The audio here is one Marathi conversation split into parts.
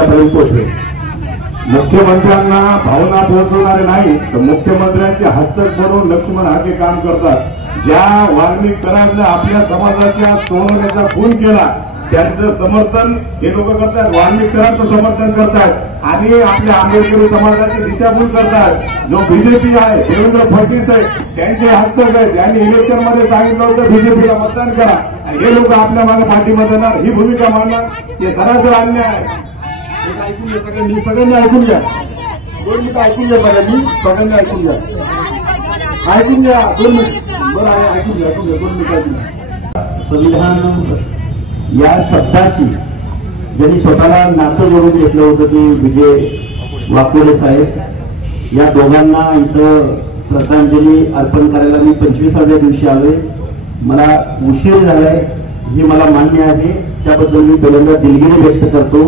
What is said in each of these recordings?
त्यांच्यापर्यंत पोहोचले। मुख्यमंत्र्यांना भावना पोहोचवणारे नाही तर मुख्यमंत्र्यांचे हस्तक बनवून लक्ष्मण हाके काम करतात। ज्या वाल्मिक कराडने आपल्या समाजाच्या सोनवण्याचा खून केला त्यांचं समर्थन हे लोक करतात, वाल्मिक कराडचं समर्थन करतात आणि आपल्या आंबेडकरी समाजाची दिशाभूल करतात। जो बीजेपी आहे देवेंद्र फडणवीस आहे त्यांचे हस्तक आहे, त्यांनी इलेक्शन मध्ये सांगितलं होतं बीजेपीला मतदान करा, हे लोक आपल्या मागे पाठिंबा देणार, ही भूमिका मांडणार, हे सरासर अन्याय आहे। ऐकून घ्या सगळ्यांनी ऐकून घ्या, 2 मिनिटं ऐकून घ्या सगळ्यांनी, सगळ्यांनी ऐकून घ्या, ऐकून घ्या 2 मिनिट, बरं ऐकून घ्या 2 मिनिटं। संविधान या शब्दाशी ज्यांनी स्वतःला नातं जोडून घेतलं होतं ते विजय वाकोडे साहेब, या दोघांना इथं श्रद्धांजली अर्पण करायला मी 25व्या दिवशी आलोय। मला उशीर झालाय हे मला मान्य आहे, त्याबद्दल मी पहिल्यांदा दिलगिरी व्यक्त करतो,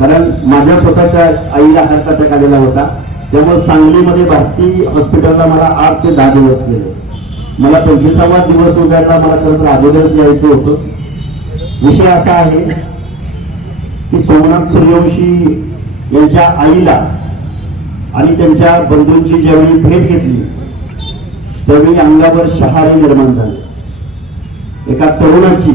कारण माझ्या स्वतःच्या आईला हार्ट अटॅक आलेला होता, त्यामुळे सांगलीमध्ये भारती हॉस्पिटलला मला 8 ते 10 दिवस गेले। मला 25वा दिवस उजाडला, मला खरं तर अगोदरच यायचं होतं। विषय असा आहे की सोमनाथ सूर्यवंशी यांच्या आईला आणि त्यांच्या बंधूंची ज्यावेळी भेट घेतली त्यावेळी अंगावर शहारे निर्माण झाले। एका तरुणाची,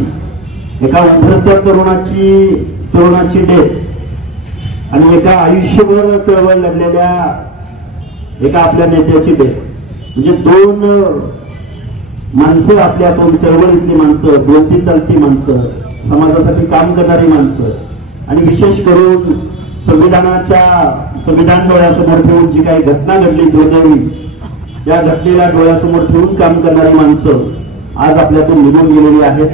एका उभरत्या तरुणाची डेथ आणि एका आयुष्यभर चळवळ लढलेल्या एका आपल्या नेत्याची डेथ, म्हणजे 2 माणसं, आपल्या 2 चळवळीतली माणसं, बोलती चालती माणसं, समाजासाठी काम करणारी माणसं आणि विशेष करून संविधान डोळ्यासमोर ठेवून जी काही घटना घडली दुर्दैवी, या घटनेला डोळ्यासमोर ठेवून काम करणारी माणसं आज आपल्यातून निघून गेलेली आहेत।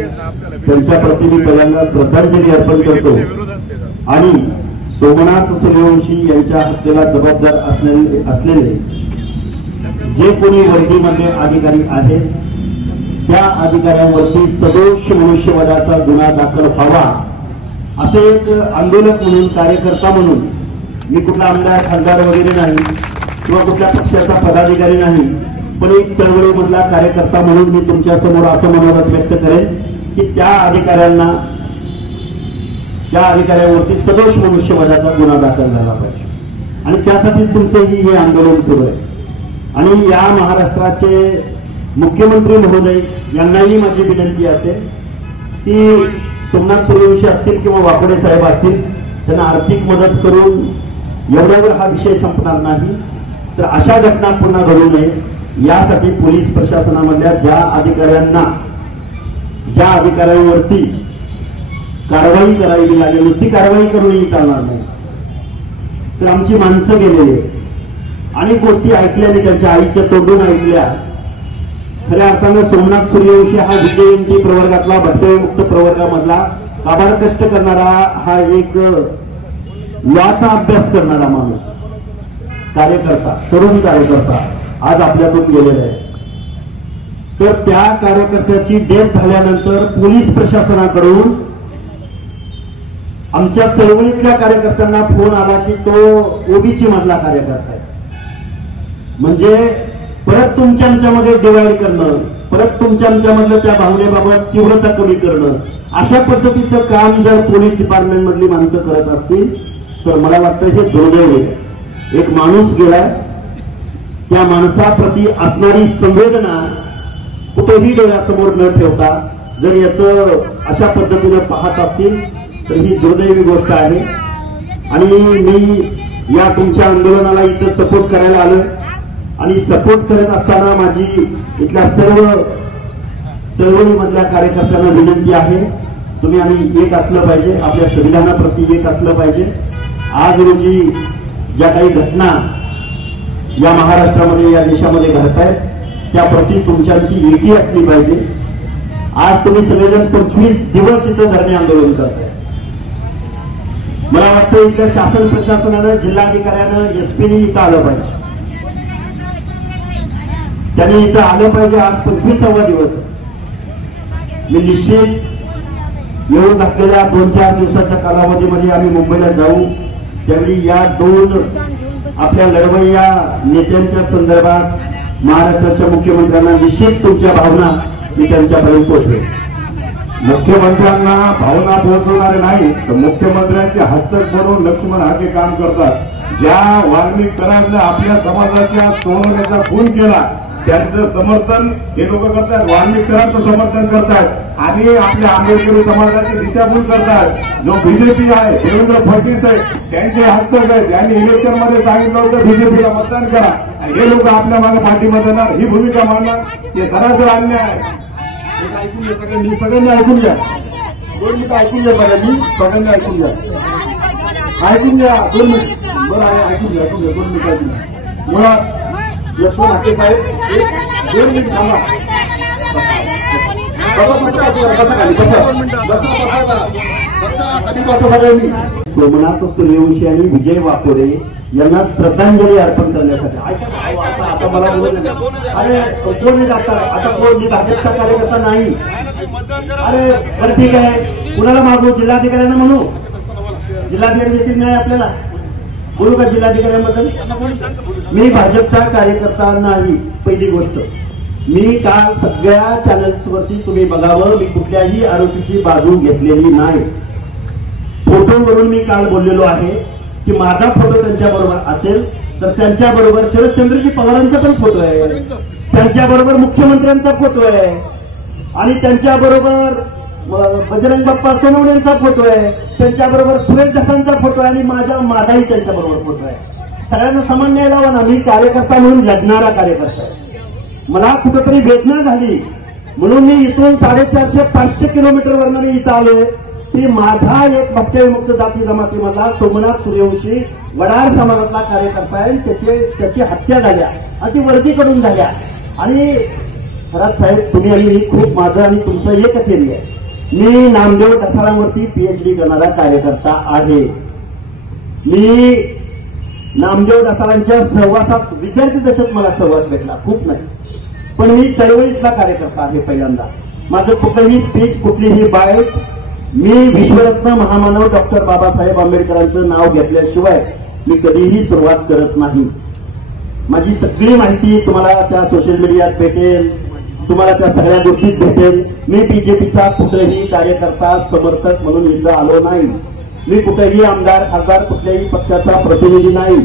त्यांच्या प्रती मी पहिल्यांदा श्रद्धांजली अर्पण करतो आणि सोमनाथ सूर्यवंशी यांच्या हत्येला जबाबदार असलेले जे कोणी वर्दीमध्ये अधिकारी आहेत त्या अधिकाऱ्यांवरती सदोष मनुष्यवधाचा गुन्हा दाखल व्हावा, असे एक आंदोलक म्हणून, कार्यकर्ता म्हणून, मी कुठला आमदार खासदार वगैरे नाही किंवा कुठल्या पक्षाचा पदाधिकारी नाही, पण एक चळवळीमधला कार्यकर्ता म्हणून मी तुमच्या समोर असं मनोगत व्यक्त करेन की त्या अधिकाऱ्यांवरती सदोष मनुष्यवधाचा गुन्हा दाखल झाला पाहिजे आणि त्यासाठी तुमचंही हे आंदोलन सुरू आहे। आणि या महाराष्ट्राचे मुख्यमंत्री महोदय यांनाही माझी विनंती असेल की सोमनाथ सूर्यवंशी असतील किंवा वाकोडे साहेब असतील त्यांना आर्थिक मदत करून एवढ्यावर हा विषय संपणार नाही, तर अशा घटना पुन्हा घडू नये यासाठी पोलीस प्रशासनामधल्या ज्या अधिकाऱ्यांवरती कारवाई करावी लागेल, नुसती कारवाई करूनही चालणार नाही, तर आमची माणसं गेलेली अनेक गोष्टी ऐकल्याने त्यांच्या आईच्या तोंडून ऐकल्या। खऱ्या अर्थानं सोमनाथ सूर्यवंशी हा विद्यार्थी प्रवर्गातला, भटकळमुक्त प्रवर्गामधला काबाड कष्ट करणारा, हा एक लॉचा अभ्यास करणारा माणूस, कार्यकर्ता, तरुण कार्यकर्ता आज आपल्यातून गेलेला आहे। तर त्या कार्यकर्त्याची डेथ झाल्यानंतर पोलीस प्रशासनाकडून आमच्या चळवळीतल्या कार्यकर्त्यांना फोन आला की तो ओबीसी मधला कार्यकर्ता आहे, म्हणजे परत तुमच्या आमच्यामध्ये डिवाइड करणं, परत तुमच्या आमच्यामधलं त्या भावनेबाबत तीव्रता कमी करणं, अशा पद्धतीचं काम जर पोलीस डिपार्टमेंट मधली माणसं करत असतील तर मला वाटतं हे दुर्दैव आहे। एक माणूस गेलाय, त्या माणसाप्रती असणारी संवेदना कुठेही डोळ्यासमोर न ठेवता जर याचं अशा पद्धतीने पाहत असतील तर ही दुर्दैवी गोष्ट आहे। आणि मी या तुमच्या आंदोलनाला इथं सपोर्ट करायला आलोय आणि सपोर्ट करत असताना माझी इथल्या सर्व चळवळीमधल्या कार्यकर्त्यांना विनंती आहे, तुम्ही आम्ही एक असलं पाहिजे, आपल्या संविधानाप्रती एक असलं पाहिजे। आज रोजी ज्या काही घटना या महाराष्ट्रामध्ये, या देशामध्ये घडत आहेत त्याप्रती तुमच्याची एकी असली पाहिजे। आज तुम्ही सगळेजण 25 दिवस इथं धरणे आंदोलन करताय, मला वाटतं इथं शासन प्रशासनानं, जिल्हाधिकाऱ्यानं, एसपीने इथं आलं पाहिजे, त्यांनी इथं आलं पाहिजे। आज 25वा दिवस मी निश्चित येऊन घातलेल्या 2-4 दिवसाच्या कालावधीमध्ये आम्ही मुंबईला जाऊ, त्यावेळी या 2 आपल्या लढवय्या नेत्यांच्या संदर्भात महाराष्ट्राच्या मुख्यमंत्र्यांना निश्चित तुमच्या भावना मी त्यांच्यापर्यंत पोहोचवेन। मुख्यमंत्र्यांना भावना पोहोचवणारे नाही तर मुख्यमंत्र्यांचे हस्तक बनवून लक्ष्मण हाके काम करतात। ज्या वाल्मिक कराडनं आपल्या समाजाच्या सोडवण्याचा खून केला त्यांचं समर्थन हे लोक करतात, वाल्मिक कराडचं समर्थन करतात आणि आपल्या आंबेडकरी समाजाची दिशाभूल करतात। जो बीजेपी आहे, देवेंद्र फडणवीस आहे, त्यांचे हस्तक आहेत। त्यांनी इलेक्शन मध्ये सांगितलं होतं बीजेपीला मतदान करा, हे लोक आपल्या मागे पाठिंबा देणार, ही भूमिका मांडणार, हे सरासर अन्याय आहे। ऐकून घ्या सगळ्यांनी ऐकून घ्या, 2 मिनिटं ऐकून घ्या सगळ्यांनी, सगळ्यांनी ऐकून घ्या, 2 मिनिट बरं आहे, ऐकून घ्या 2 मिनिटं ऐकून घ्या। मुळात लक्ष्मण हाके साहेब 2 मिनिट थांबा, सोमनाथ सूर्यवंशी आणि विजय वाकोडे यांना श्रद्धांजली अर्पण करण्यासाठी आता मला अरे कोण जाता आता कोण भाजपचा कार्यकर्ता नाही, अरे बरं ठीक आहे, कुणाला मागू, जिल्हाधिकाऱ्यांना म्हणू, जिल्हाधिकारी देतील नाही आपल्याला, बोलू का जिल्हाधिकाऱ्यांबद्दल? मी भाजपचा कार्यकर्ता नाही। पहिली गोष्ट, मी काल सगळ्या चॅनल्सवरती तुम्ही बघावं, मी कुठल्याही आरोपीची बाजू घेतलेली नाही। फोटोवरून मी काल बोललेलो आहे की माझा फोटो त्यांच्याबरोबर असेल तर त्यांच्याबरोबर शरदचंद्रजी पवारांचा पण फोटो आहे, त्यांच्याबरोबर मुख्यमंत्र्यांचा फोटो आहे आणि त्यांच्याबरोबर बजरंग बाप्पा सोनवणेंचा फोटो आहे, त्यांच्याबरोबर सुरेश दसांचा फोटो आहे आणि माझाही त्यांच्याबरोबर फोटो आहे। सगळ्यांना समान न्याय लावा ना। मी कार्यकर्ता म्हणून लढणारा कार्यकर्ता आहे, मला कुठेतरी वेदना झाली म्हणून मी इथून 450-500 किलोमीटरवरनं मी इथं आलोय की माझा एक भटक्याविमुक्त जाती जमातीमधला सोमनाथ सूर्यवंशी वडार समाजातला कार्यकर्ता आहे, त्याची हत्या झाल्या आणि ती वर्दीकडून झाल्या। आणि खरात साहेब तुम्ही आणि मी खूप माझं आणि तुमचं एकच एरिया आहे। मी नामदेव ढसाळांवरती PhD करणारा कार्यकर्ता आहे। मी नामदेव ढसाळांच्या सहवासात विद्यार्थी दशेत मला सहवास भेटला, खूप नाही, पण मी चळवळीतला कार्यकर्ता आहे। पहिल्यांदा माझं कुठलंही स्पीच, कुठलीही बाईट मी विश्वरत्न महामानव डॉक्टर बाबासाहेब आंबेडकरांचं नाव घेतल्याशिवाय मी कधीही सुरुवात करत नाही। माझी सगळी माहिती तुम्हाला त्या सोशल मीडियात भेटेल, तुम्हाला त्या सगळ्या गोष्टीत भेटेल। मी बीजेपीचा कुठलाही कार्यकर्ता समर्थक म्हणून इथं आलो नाही, मी कुठेही आमदार खासदार कुठल्याही पक्षाचा प्रतिनिधी नाही।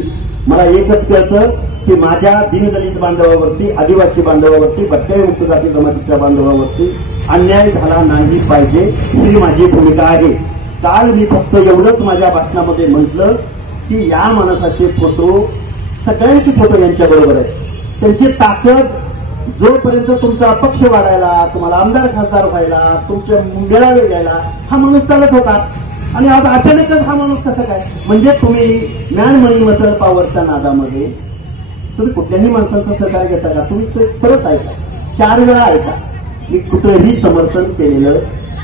मला एकच कळतं की माझ्या दीनदलित बांधवावरती, आदिवासी बांधवावरती, भटक्याविमुक्त जाती जमातीच्या बांधवावरती अन्याय झाला नाही पाहिजे, ही माझी भूमिका आहे। काल मी फक्त एवढंच माझ्या भाषणामध्ये म्हटलं की या माणसाचे फोटो, सगळ्यांचे फोटो यांच्याबरोबर आहेत, त्यांची ताकद जोपर्यंत तुमचा पक्ष वाढायला, तुम्हाला आमदार खासदार व्हायला, तुमचे मेळावे घ्यायला हा माणूस चालत होता आणि आज अचानकच हा माणूस कसं काय? म्हणजे तुम्ही मॅन मनी मसल पॉवरच्या नादामध्ये तुम्ही कुठल्याही माणसांचं सहकार्य घेता का? तुम्ही ते परत ऐका, 4 वेळा ऐका, मी कुठेही समर्थन केलेलं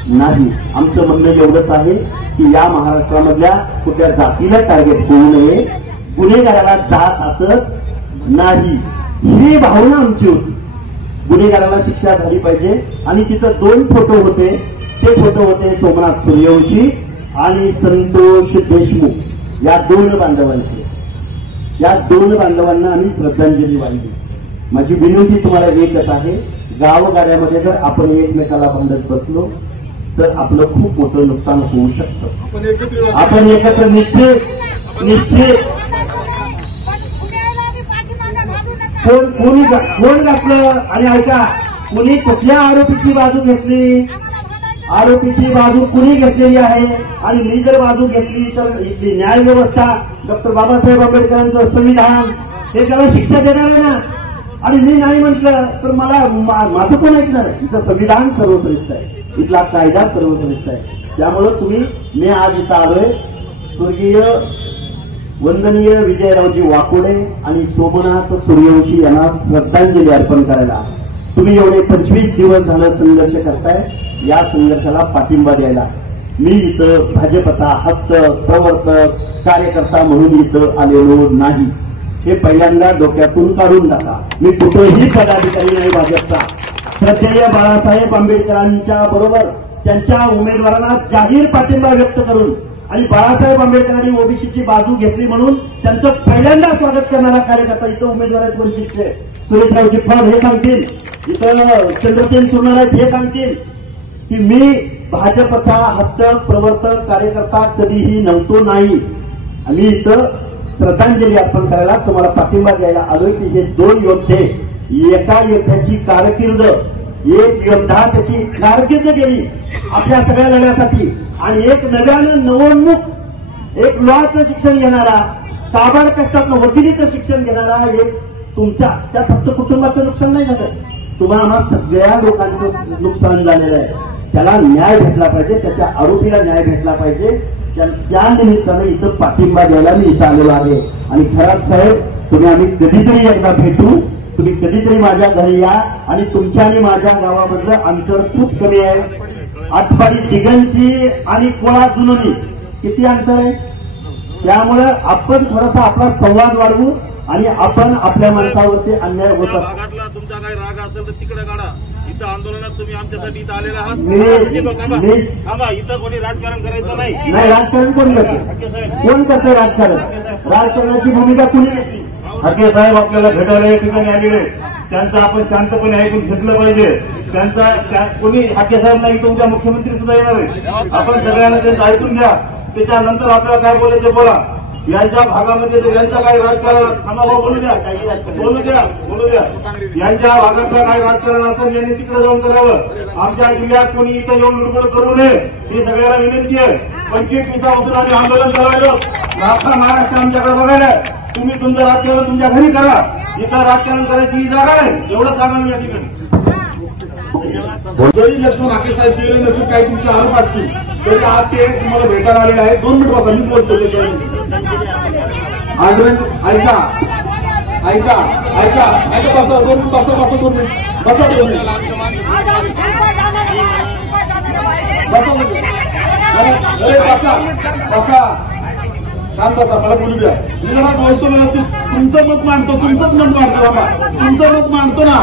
नाही। आमचं म्हणणं एवढंच आहे की या महाराष्ट्रामधल्या कुठल्या जातीला टार्गेट होऊ नये, गुन्हेगाराला जात असत नाही, ही भावना आमची होती। गुन्हेगाराला शिक्षा झाली पाहिजे आणि तिथं 2 फोटो होते, ते फोटो होते सोमनाथ सूर्यवंशी आणि संतोष देशमुख या 2 बांधवांचे। या 2 बांधवांना आम्ही श्रद्धांजली वाहिली। माझी विनंती तुम्हाला एकच आहे, गावगाड्यामध्ये जर आपण एकमेकाला भांडत बसलो तर आपलं खूप मोठं नुकसान होऊ शकतं। आपण एकत्र निश्चित कोण घातलं आणि ऐका, कुणी कुठल्या आरोपीची बाजू घेतली, आरोपीची बाजू कुणी घेतलेली आहे आणि मी जर बाजू घेतली तर इथली न्याय व्यवस्था, डॉक्टर बाबासाहेब आंबेडकरांचं संविधान हे त्याला शिक्षा देणार आहे ना। आणि मी नाही म्हटलं तर मला माझं कोण ऐकणार आहे? इथं संविधान सर्वश्रेष्ठ आहे, इथला कायदा सर्वश्रेष्ठ आहे। त्यामुळं मी आज इथं आलोय स्वर्गीय वंदनीय विजयरावजी वाकोडे आणि सोमनाथ सूर्यवंशी यांना श्रद्धांजली अर्पण करायला। तुम्ही एवढे 25 दिवस झालं संघर्ष करताय, या संघर्षाला पाठिंबा द्यायला मी इथं भाजपचा प्रवर्तक कार्यकर्ता म्हणून इथं आलेलो नाही, हे पहिल्यांदा डोक्यातून काढून टाका। मी कुठेही पदाधिकारी नाही भाजपचा। श्रद्धेय बाळासाहेब आंबेडकरांच्या बरोबर त्यांच्या उमेदवाराला जाहीर पाठिंबा व्यक्त करून आणि बाळासाहेब आंबेडकरांनी ओबीसीची बाजू घेतली म्हणून त्यांचं पहिल्यांदा स्वागत करणारा कार्यकर्ता इथं उमेदवार आहेत वंचितचे। सुरेशरावजी फड हे सांगतील, इथं चंद्रसेन सुरणार आहेत हे सांगतील की मी भाजपचा हस्तक प्रवर्तक कार्यकर्ता कधीही नव्हतो नाही. आम्ही इथं श्रद्धांजली अर्पण करायला तुम्हाला पाठिंबा द्यायला आलोय की हे दोन योद्धे, एका योद्ध्याची कारकीर्द, एक योद्धा त्याची कारकीर्द गेली आपल्या सगळ्या लढ्यासाठी, आणि एक नव्यानं नवोन्मुख, एक लॉचं शिक्षण घेणारा, काबाड कष्टातनं वकिलीचं शिक्षण घेणारा, एक तुमच्या त्या फक्त कुटुंबाचं नुकसान नाही झालं, तुम्हाला सगळ्या लोकांचं नुकसान झालेलं आहे. त्याला न्याय भेटला पाहिजे, त्याच्या आरोपीला न्याय भेटला पाहिजे. त्या निमित्तानं इथं पाठिंबा द्यायला मी इथं आलेलो आहे. आणि खरात साहेब, तुम्ही आम्ही कधीतरी एकदा भेटू, तुम्ही कधीतरी माझ्या घरी या, आणि तुमच्या आणि माझ्या गावामधलं अंतर खूप कमी आहे. आठवाडी दिगंची आणि कोळा जुनोनी किती अंतर आहे. त्यामुळे आपण थोडासा आपला संवाद वाढवू आणि आपण आपल्या माणसावरती अन्याय होता. भागातला तुमचा काही राग असेल तर तिकडे काढा. इथं आंदोलनात तुम्ही आमच्यासाठी इथं आलेला आहात. थांबा, इथं कोणी राजकारण करायचं नाही. राजकारण कोण करते? कोण करते राजकारण? राजकारणाची भूमिका कुणी घेतली? हाके साहेब आपल्याला भेटायला या ठिकाणी आलेले, त्यांचं आपण शांतपणे ऐकून घेतलं पाहिजे. त्यांचा कोणी हाके साहेब नाही तर उद्या मुख्यमंत्री सुद्धा येणार आहे. आपण सगळ्यांना त्यांचं ऐकून घ्या, त्याच्यानंतर आपल्याला काय बोलायचे बोला. यांच्या भागामध्ये यांचं काही राजकारण बोलू द्या, बोलू द्या, बोलू द्या. यांच्या भागातलं काही राजकारण असेल यांनी तिकडे जाऊन करावं. आमच्या जिल्ह्यात कोणी इथं येऊन लुडबुड करू नये ही सगळ्याला विनंती आहे. 25 दिवसापासून आम्ही आंदोलन चालवलं, लाखा महाराष्ट्र आमच्याकडे बघायला. तुम्ही तुमचं राजकारण तुमच्या घरी करा, इथं राजकारण करायची ही जागा आहे, एवढं सांगा या ठिकाणी. जरी लक्ष्मण हाके साहेब गेले नसेल, काही तुमचे आरोप असतील तरी आज ते तुम्हाला भेटायला आलेले आहेत. 2 मिनिट बसा, मीच बोलतो. ऐका ऐका ऐका ऐका, बसा 2 मिनिट, बसा बसा 2 मिनिट, बसा 2 मिनिट, बसा बसा, शांत बसा, मला बोलू द्या. मी जरा बोलतो व्यवस्थित. तुमचं मत मांडतो, तुमचंच मत मांडतो बाबा, तुमचं मत मांडतो ना.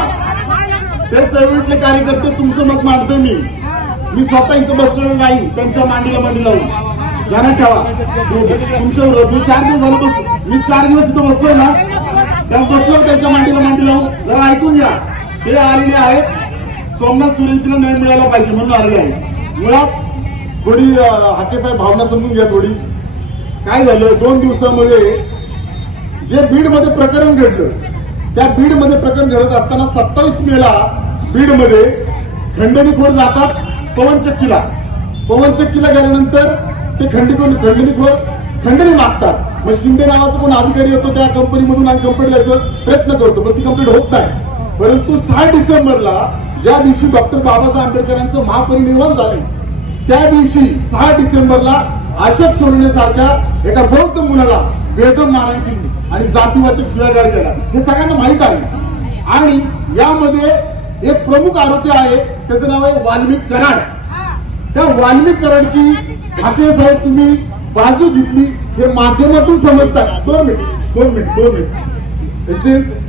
ते चळवळीतले कार्यकर्ते तुमचं मत मांडतोय मी स्वतः इथं बसलेलो नाही, त्यांच्या मांडीला मांडी लावून. ध्यानात ठेवा, तुमचं मी 4 दिवस झालं मी 4 दिवस इथं बसलोय ना, त्या बसलो त्यांच्या मांडीला मांडी लावून. जरा ऐकून घ्या, ते आलेले आहेत सोमनाथ सुरेशला न्याय मिळाला पाहिजे म्हणून आलेले आहेत. मुळात थोडी हाके साहेब भावना समजून घ्या थोडी. काय झालं, 2 दिवसामध्ये जे बीडमध्ये प्रकरण घडलं, त्या बीडमध्ये प्रकरण घडत असताना 27 मेला बीडमध्ये खंडणीखोर जातात पवनचक्कीला. पवनचक्कीला गेल्यानंतर ते खंडणीखोर खंडणी मागतात. मग शिंदे नावाचा कोण अधिकारी येतो त्या कंपनीमधून आणि कंप्लेंट द्यायचा प्रयत्न करतो, पण ती कंप्लेंट होत नाही. परंतु 6 डिसेंबरला ज्या दिवशी डॉक्टर बाबासाहेब आंबेडकरांचं महापरिनिर्वाण झालंय, त्या दिवशी 6 डिसेंबरला अशोक सोनवणे सारख्या एका बौद्ध मुलाला बेदम मारहाण केली आणि जातीवाचक शिव्यागाळ केला, हे सगळ्यांना माहित आहे. आणि यामध्ये एक प्रमुख आरोपी आहे, त्याचं नाव आहे वाल्मिक कराड. त्या वाल्मिक कराडची हाके साहेब तुम्ही बाजू घेतली हे माध्यमातून समजतात. 2 मिनिट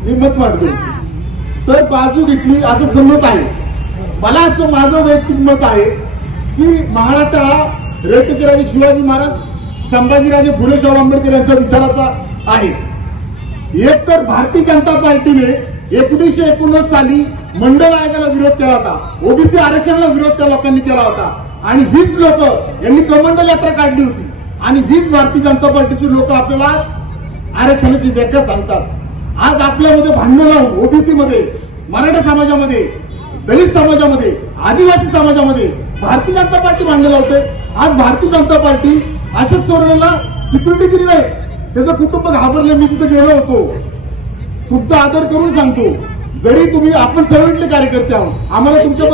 मी मत मांडतो. तर बाजू घेतली असं समजत आहे. मला असं माझं वैयक्तिक मत आहे की महाराष्ट्र हा रयतेचे राजे शिवाजी महाराज, संभाजीराजे फुले शाहू आंबेडकर यांच्या विचाराचा आहे. एक तर भारतीय जनता पार्टीने 1989 साली मंडल आयोगाला विरोध केला होता, ओबीसी आरक्षणाला विरोध त्या लोकांनी केला होता, आणि हीच लोक यांनी कमंडल यात्रा काढली होती. आणि हीच भारतीय जनता पार्टीची लोक आपल्याला आज आरक्षणाची व्याख्या सांगतात. आज आपल्यामध्ये भांडणं लावून ओबीसी मध्ये, मराठा समाजामध्ये, दलित समाजामध्ये, आदिवासी समाजामध्ये भारतीय जनता पार्टी भांडणं लावते. आज भारतीय जनता पार्टी अशोक सोनवणेला सिक्युरिटी दिली नाही, त्याचं कुटुंब घाबरले. मी तिथे गेलो होतो, तुमचा आदर करून सांगतो. जरी तुम्ही आपण चळवळीतले कार्यकर्ते आहोत, आम्हाला तुमच्या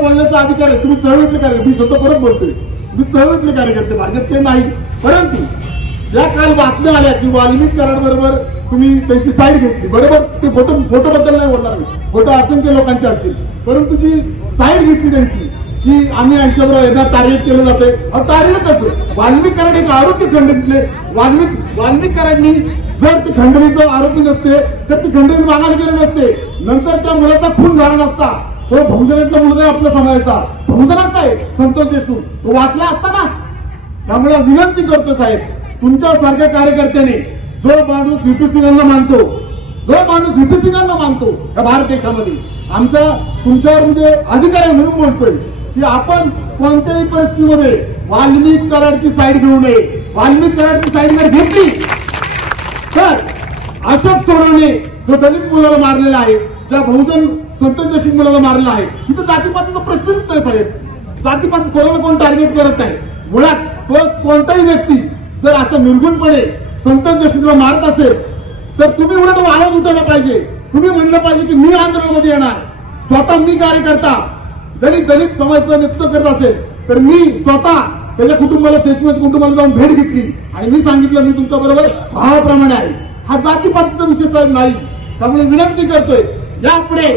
बोलण्याचा अधिकार आहे. तुम्ही चळवळीतले कार्यकर्ते, मी स्वतः परत बोलतोय, तुम्ही चळवळीतले कार्यकर्ते, भाजपचे नाही. परंतु ज्या काल बातम्या आल्या की वाल्मिक कराड बरोबर तुम्ही त्यांची साईड घेतली, बरोबर, ते फोटो बद्दल नाही बोलणार मी, फोटो असंख्य लोकांचे असतील, परंतु जी साईड घेतली त्यांची की आम्ही यांच्याबरोबर यांना टार्गेट केलं जातंय. टार्गेट कसं? वाल्मिक कराड एक आरोपी खंडणीतले. वाल्मिक कराडनी जर ती खंडणीचा आरोपी नसते तर ती खंडणी मागायला गेले नसते. नंतर त्या मुलाचा खून झाला नसता. तो बहुजनातला मुलगा आहे, आपल्या समाजाचा बहुजनाचा आहे, संतोष देशमुख, तो वाचला असता ना. त्यामुळे विनंती करतो साहेब, तुमच्या सारख्या कार्यकर्त्याने जो माणूस व्हीपी सिंगांना मानतो, जो माणूस विभूतीकांना मानतो या भारत देशामध्ये आमचा तुमच्यावर म्हणजे अधिकार आहे म्हणून बोलतोय की आपण कोणत्याही परिस्थितीमध्ये वाल्मिक कराडची साईड घेऊ नये. वाल्मिक कराडची साईड जर घेतली तर अशोक सोनवणे जो दलित मुलाला मारलेला आहे, ज्या बहुजन संतोष देशमुख मुलाला मारलेला आहे, तिथं जातीपातीचा प्रश्नच नाही साहेब. जातीपात कोणाला कोण टार्गेट करत नाही. मुळात तो कोणताही व्यक्ती जर असं निर्गुणपणे संतोष देशमुखला मारत असेल तर तुम्ही उलट आवाज उठवला पाहिजे. तुम्ही म्हणलं पाहिजे की मी आंदोलनामध्ये येणार. स्वतः मी कार्यकर्ता जरी दलित समाजाचं नेतृत्व करत असेल तर मी स्वतः त्याच्या कुटुंबाला देशमुख कुटुंबाला जाऊन भेट घेतली आणि मी सांगितलं मी तुमच्या बरोबर भावाप्रमाणे आहे. हा जातीपातीचा विषय साहेब नाही. त्यामुळे विनंती करतोय यापुढे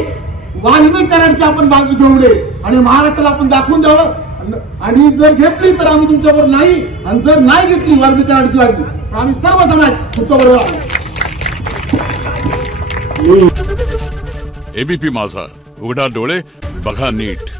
वाल्मिक कराडची आपण बाजू घेऊ नये आणि महाराष्ट्राला आपण दाखवून द्यावं आणि जर घेतली तर आम्ही तुमच्याबरोबर नाही आणि जर नाही घेतली वाल्मिक कराडची बाजू तर आम्ही सर्व समाज तुमच्याबरोबर आहोत. एबीपी माझा, उघडा डोळे बघा नीट.